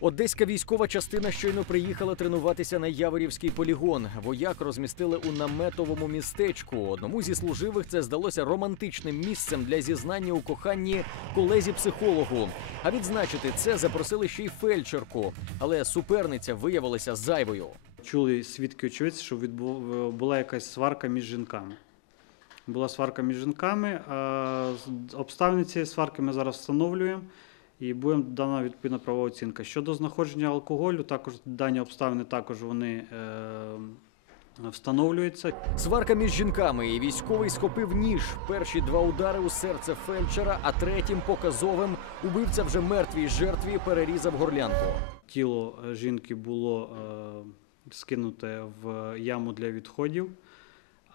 Одеська військова частина щойно приїхала тренуватися на Яворівський полігон. Вояк розмістили у наметовому містечку. Одному зі служивих це здалося романтичним місцем для зізнання у коханні колезі психологу. А відзначити це запросили ще й фельдшерку, але суперниця виявилася зайвою. Чули свідки очевидці, що відбу- була якась сварка між жінками. Була сварка між жінками. Обставини цієї сварки ми зараз встановлюємо і буде дана відповідна правова оцінка. Щодо знаходження алкоголю, також дані обставини також вони е, встановлюються. Сварка між жінками і військовий схопив ніж. Перші два удари у серце фельдшера, а третім показовим убивця вже мертвій жертві перерізав горлянку. Тіло е, жінки було е, скинуте в яму для відходів.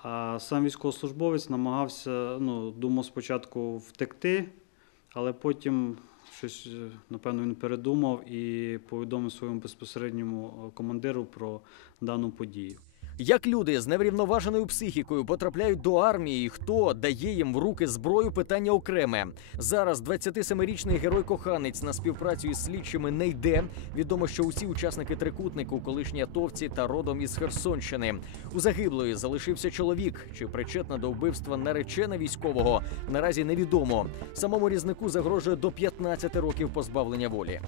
А сам військовослужбовець намагався, ну, думав спочатку втекти, але потім щось, е, напевно, він передумав і повідомив своєму безпосередньому е, командиру про дану подію. Як люди з неврівноваженою психікою потрапляють до армії, і хто дає їм в руки зброю? Питання окреме. Зараз 27-річний герой-коханець на співпрацю із слідчими не йде. Відомо, що усі учасники трикутнику, колишні атовці та родом із Херсонщини. У загиблої залишився чоловік. Чи причетна до вбивства наречена військового? Наразі невідомо. Самому різнику загрожує до 15 років позбавлення волі.